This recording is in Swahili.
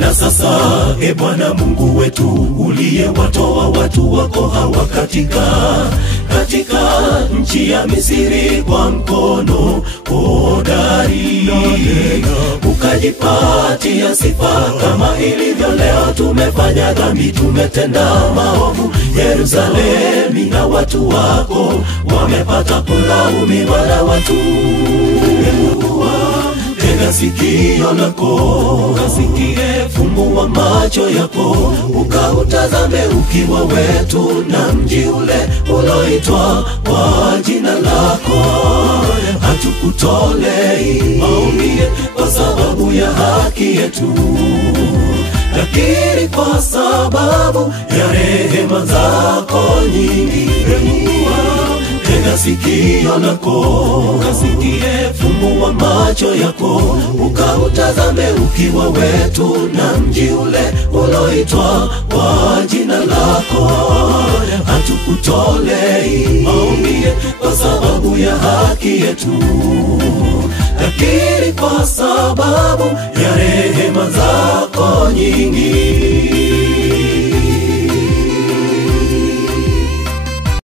Na sasa Bwana Mungu wetu, uliyewatoa watu wako hawa katika nchi ya Misri kwa mkono hodari, ukajipatia sifa kama ilivyo leo. Tumefanya dhambi, tumetenda maovu, Yerusalemu na watu wako wamepata kulaumiwa na watu. Tega sikio lako, kasikie, fungua macho yako, ukautazame ukiwa wetu na mji ule uloitwa kwa jina lako. Hatukutolei maombi kwa sababu ya haki yetu, lakini kwa sababu ya rehema zako nyingi. Tega sikio lako, kasikie, fungua macho yako, ukautazame ukiwa wetu na mji ule uloitwa kwa jina lako. Hatukutolei maombi kwa sababu ya haki yetu, lakini kwa sababu ya rehema zako nyingi.